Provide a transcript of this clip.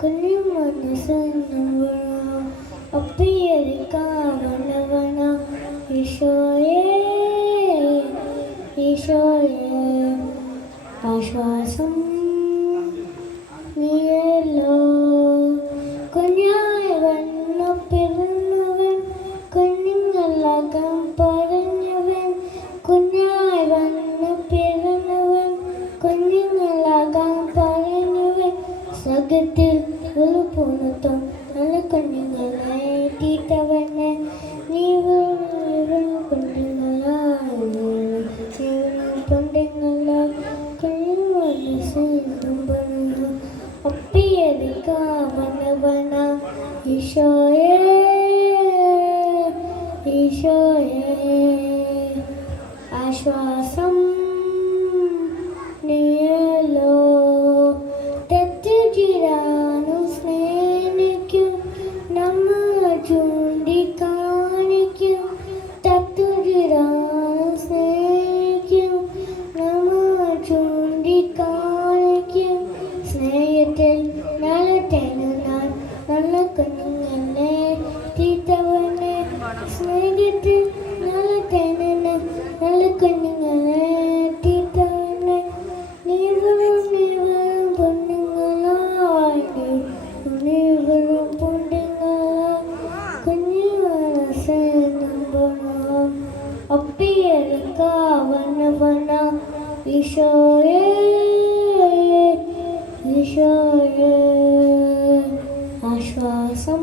കുഞ്ഞു മനസ്സെന്നും ഒപ്പിയെടുക്കാവണവന ഈശോയേ ഈശോയേ ആശ്വാസം നീയല്ലോ കുഞ്ഞായി വന്നു പിറന്നവൻ കുഞ്ഞുങ്ങളകം പറഞ്ഞവൻ കുഞ്ഞായി വന്നു പിറന്നവൻ കുഞ്ഞുങ്ങളകം പറഞ്ഞവൻ സകത്തിൽ ഒരു പൂർണ്ണത്വം നല്ല കുഞ്ഞുങ്ങളെ തീറ്റവനെ നീ ഒപ്പിയെടുക്കാവണവന ഈശോയേ ഈശോയേ ആശ്വാസം നീയല്ലോ തെറ്റുചിരാനും സ്നേഹിക്കും നമ്മ ചൂണ്ടിക്കാണിക്കും തെറ്റുചിരാനും സ്നേഹിക്കും നമ്മ ചൂണ്ടിക്കാണിക്കും സ്നേഹത്തിൽ നല്ലതേനു ഞാൻ നല്ല കുഞ്ഞുങ്ങളെ തീറ്റവനെ സ്നേഹത്തിൽ നല്ലതേനു നല്ല കുഞ്ഞുങ്ങളെ തീറ്റവനെ നീ വെറും പൊണ്ണുങ്ങളായി നീ വെറും പൊണ്ണുങ്ങളായി കുഞ്ഞു മനസ്സെന്നും പോണം ഒപ്പിയെടുക്കാവണവന ഈശോയേ ഈശോയേ ആശ്വാസം